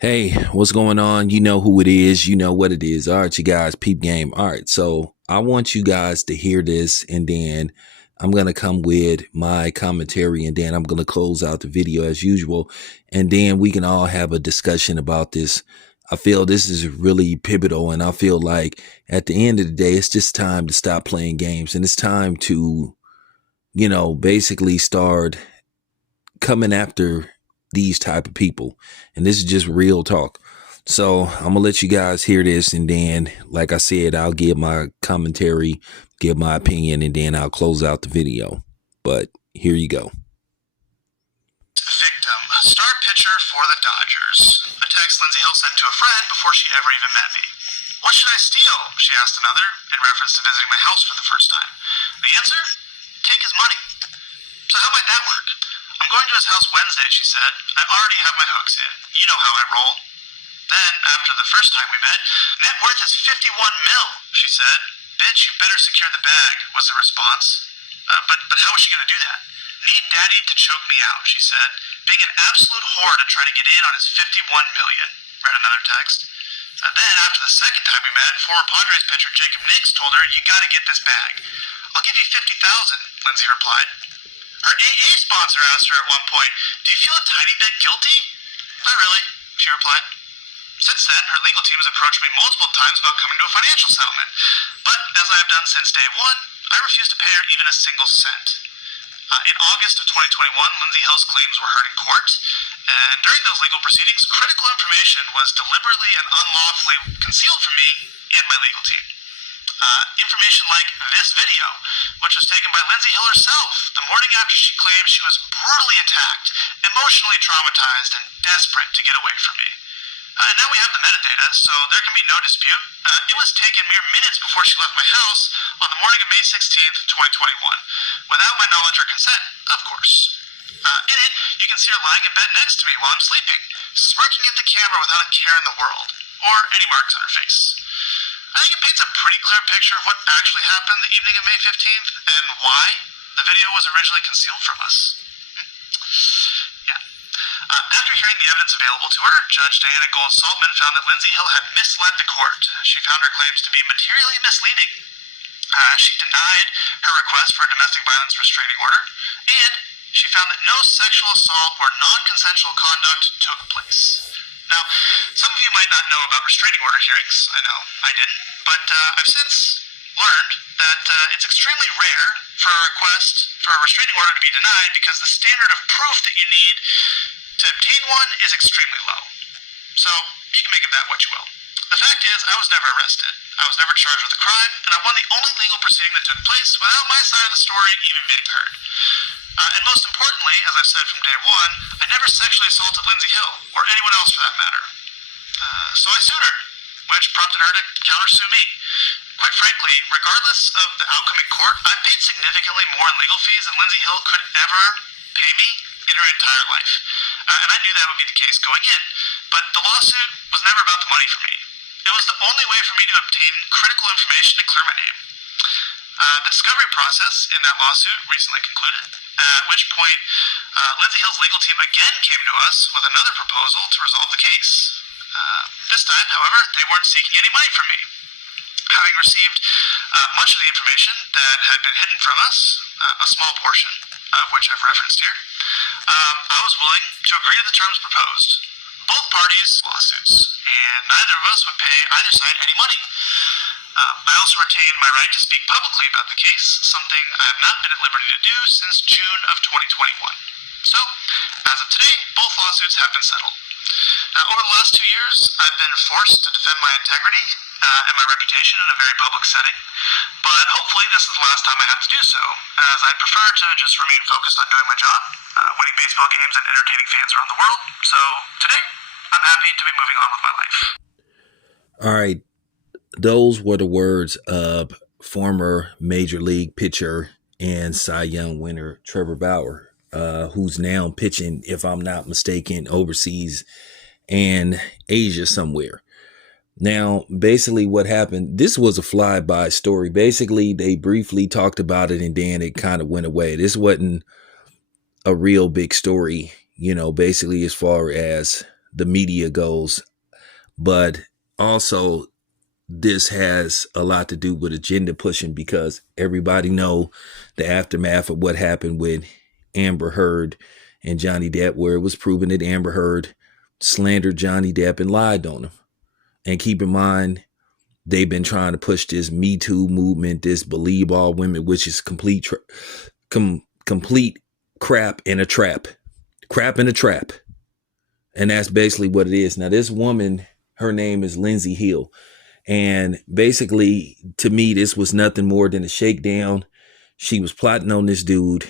Hey, what's going on? You know who it is. You know what it is. All right, you guys, peep game. All right, so I want you guys to hear this, and then I'm going to come with my commentary, and then I'm going to close out the video as usual, and then we can all have a discussion about this. I feel this is really pivotal, and I feel like at the end of the day, it's just time to stop playing games, and it's time to, basically start coming after these type of people. And this is just real talk. So I'm gonna let you guys hear this, and then like I said, I'll give my commentary, give my opinion, and then I'll close out the video. But here you go. Victim, star pitcher for the Dodgers. A text Lindsey Hill sent to a friend before she ever even met me. What should I steal? She asked another, in reference to visiting my house for the first time. The answer? Take his money. So how might that work? I'm going to his house Wednesday, she said. I already have my hooks in. You know how I roll. Then, after the first time we met, net worth is 51 mil, she said. Bitch, you better secure the bag, was the response. But how is she going to do that? Need daddy to choke me out, she said, being an absolute whore to try to get in on his 51 million, read another text. Then, after the second time we met, former Padres pitcher Jacob Nix told her, you gotta get this bag. I'll give you 50,000, Lindsay replied. Her AA sponsor asked her at one point, do you feel a tiny bit guilty? Not really, she replied. Since then, her legal team has approached me multiple times about coming to a financial settlement. But, as I have done since day one, I refuse to pay her even a single cent. In August of 2021, Lindsey Hill's claims were heard in court, and during those legal proceedings, critical information was deliberately and unlawfully concealed from me and my legal team. Information like this video, which was taken by Lindsey Hill herself the morning after she claimed she was brutally attacked, emotionally traumatized, and desperate to get away from me. Now we have the metadata, so there can be no dispute. It was taken mere minutes before she left my house on the morning of May 16th, 2021, without my knowledge or consent, of course. In it, you can see her lying in bed next to me while I'm sleeping, smirking at the camera without a care in the world, or any marks on her face. I think it paints a pretty clear picture of what actually happened the evening of May 15th, and why the video was originally concealed from us. After hearing the evidence available to her, Judge Diana Gold-Saltman found that Lindsey Hill had misled the court. She found her claims to be materially misleading. She denied her request for a domestic violence restraining order, and she found that no sexual assault or non-consensual conduct took place. Now, some of you might not know about restraining order hearings. I know I didn't, but I've since learned that it's extremely rare for a request for a restraining order to be denied because the standard of proof that you need to obtain one is extremely low. So, you can make of that what you will. The fact is, I was never arrested. I was never charged with a crime, and I won the only legal proceeding that took place without my side of the story even being heard. And most importantly, as I've said from day one, I never sexually assaulted Lindsey Hill, or anyone else for that matter. So I sued her, which prompted her to countersue me. Quite frankly, regardless of the outcome in court, I've paid significantly more in legal fees than Lindsey Hill could ever pay me in her entire life. And I knew that would be the case going in. But the lawsuit was never about the money for me. It was the only way for me to obtain critical information to clear my name. The discovery process in that lawsuit recently concluded, at which point Lindsey Hill's legal team again came to us with another proposal to resolve the case. This time, however, they weren't seeking any money from me. Having received much of the information that had been hidden from us, a small portion of which I've referenced here, I was willing to agree to the terms proposed. Both parties lawsuits, and neither of us would pay either side any money. I also retained my right to speak publicly about the case, something I have not been at liberty to do since June of 2021. So, as of today, both lawsuits have been settled. Now, over the last 2 years, I've been forced to defend my integrity and my reputation in a very public setting, but hopefully this is the last time I have to do so, as I prefer to just remain focused on doing my job, winning baseball games and entertaining fans around the world. So, today, I'm happy to be moving on with my life. All right. Those were the words of former major league pitcher and Cy Young winner Trevor Bauer, who's now pitching, if I'm not mistaken, overseas and Asia somewhere. Now, basically what happened, this was a flyby story. Basically, they briefly talked about it and then it kind of went away. This wasn't a real big story, basically as far as the media goes, but also this has a lot to do with agenda pushing because everybody know the aftermath of what happened with Amber Heard and Johnny Depp, where it was proven that Amber Heard slandered Johnny Depp and lied on him. And keep in mind, they've been trying to push this Me Too movement, this believe all women, which is complete crap in a trap. Crap in a trap. And that's basically what it is. Now, this woman, her name is Lindsay Hill. And basically, to me, this was nothing more than a shakedown. She was plotting on this dude.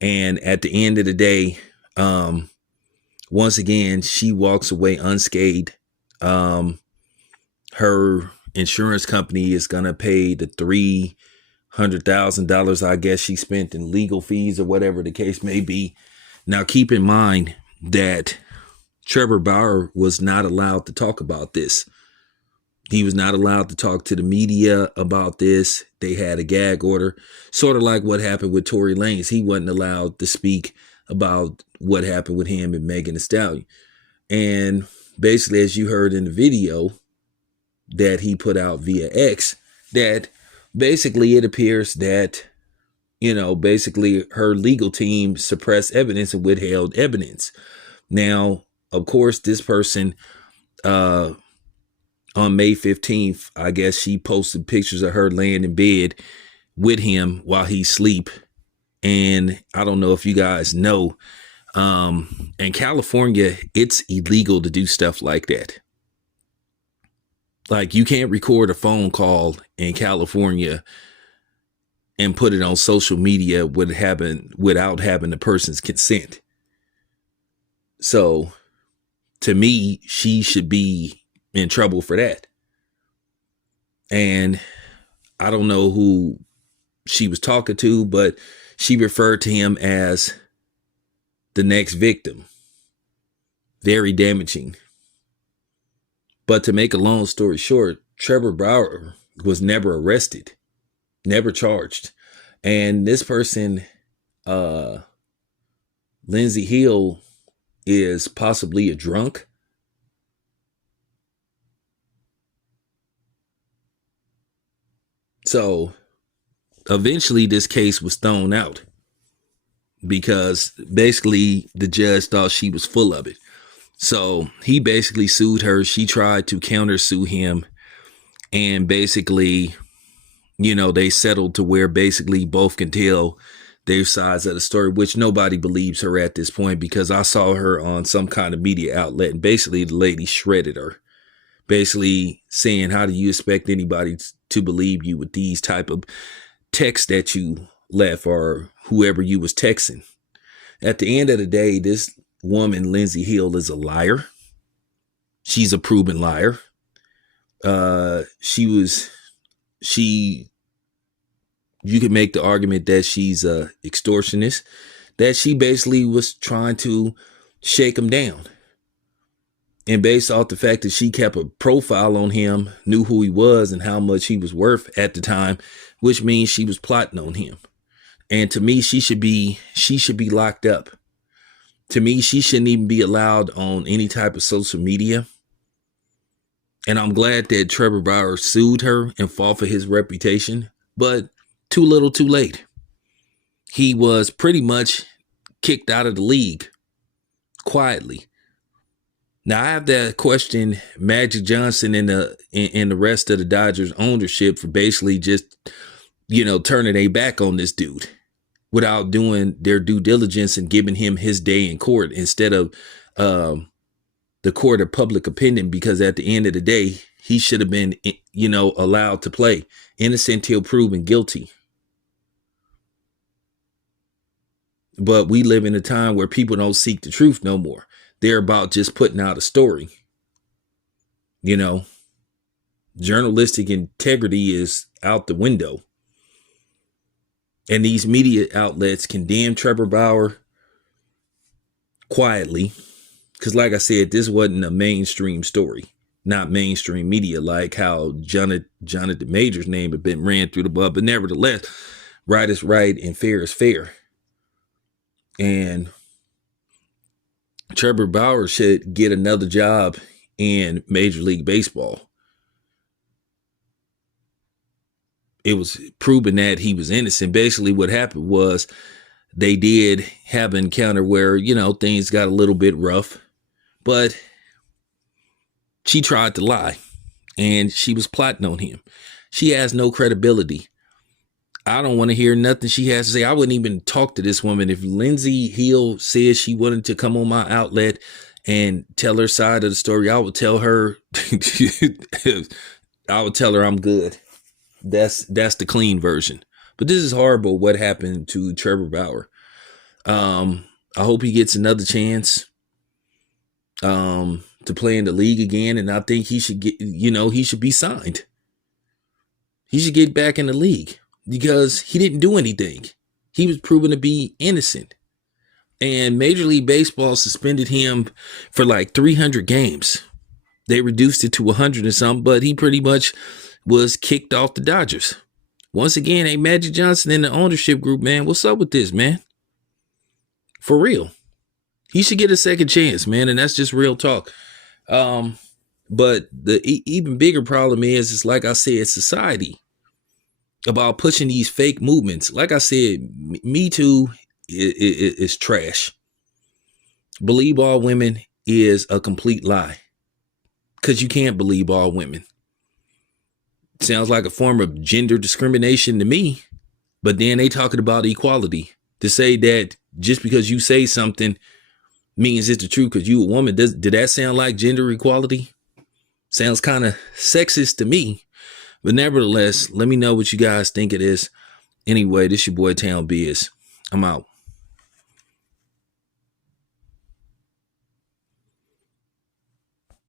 And at the end of the day, once again, she walks away unscathed. Her insurance company is going to pay the $300,000, I guess, she spent in legal fees or whatever the case may be. Now, keep in mind that Trevor Bauer was not allowed to talk about this. He was not allowed to talk to the media about this. They had a gag order, sort of like what happened with Tory Lanez. He wasn't allowed to speak about what happened with him and Megan Thee Stallion. And basically, as you heard in the video that he put out via X, that basically it appears that, basically her legal team suppressed evidence and withheld evidence. Now, of course, this person, on May 15th, I guess she posted pictures of her laying in bed with him while he sleep. And I don't know if you guys know, in California, it's illegal to do stuff like that. Like, you can't record a phone call in California and put it on social media without having the person's consent. So, to me, she should be in trouble for that. And I don't know who she was talking to, but she referred to him as the next victim. Very damaging. But to make a long story short, Trevor Bauer was never arrested, never charged. And this person, Lindsay Hill, is possibly a drunk. So eventually this case was thrown out because basically the judge thought she was full of it. So he basically sued her. She tried to countersue him. And basically, they settled to where basically both can tell their sides of the story, which nobody believes her at this point because I saw her on some kind of media outlet. And basically the lady shredded her. Basically saying, how do you expect anybody to believe you with these type of texts that you left or whoever you was texting? At the end of the day, this woman, Lindsay Hill, is a liar. She's a proven liar. You can make the argument that she's a extortionist, that she basically was trying to shake him down. And based off the fact that she kept a profile on him, knew who he was and how much he was worth at the time, which means she was plotting on him. And to me, she should be locked up. To me, she shouldn't even be allowed on any type of social media. And I'm glad that Trevor Bauer sued her and fought for his reputation, but too little, too late. He was pretty much kicked out of the league quietly. Now, I have to question Magic Johnson and the rest of the Dodgers ownership for basically just, turning their back on this dude without doing their due diligence and giving him his day in court instead of the court of public opinion, because at the end of the day, he should have been, allowed to play innocent till proven guilty. But we live in a time where people don't seek the truth no more. They're about just putting out a story. Journalistic integrity is out the window. And these media outlets condemn Trevor Bauer quietly. Because like I said, this wasn't a mainstream story. Not mainstream media like how Jonathan Major's name had been ran through the mud. But nevertheless, right is right and fair is fair. And Trevor Bauer should get another job in Major League Baseball. It was proven that he was innocent. Basically, what happened was they did have an encounter where, things got a little bit rough, but she tried to lie and she was plotting on him. She has no credibility. I don't want to hear nothing she has to say. I wouldn't even talk to this woman. If Lindsey Hill says she wanted to come on my outlet and tell her side of the story, I would tell her, I'm good. That's the clean version. But this is horrible what happened to Trevor Bauer. I hope he gets another chance to play in the league again. And I think he should get, he should be signed. He should get back in the league because he didn't do anything. He was proven to be innocent. And Major League Baseball suspended him for like 300 games. They reduced it to 100 or something, but he pretty much was kicked off the Dodgers. Once again, hey, Magic Johnson and the ownership group, man, what's up with this, man? For real. He should get a second chance, man, and that's just real talk. But the even bigger problem is like I said, society about pushing these fake movements. Like I said, Me Too is trash. Believe all women is a complete lie because you can't believe all women. Sounds like a form of gender discrimination to me, but then they talking about equality to say that just because you say something means it's the truth because you a woman. Did that sound like gender equality? Sounds kind of sexist to me, but nevertheless, let me know what you guys think of this. Anyway, this your boy Town Biz. I'm out.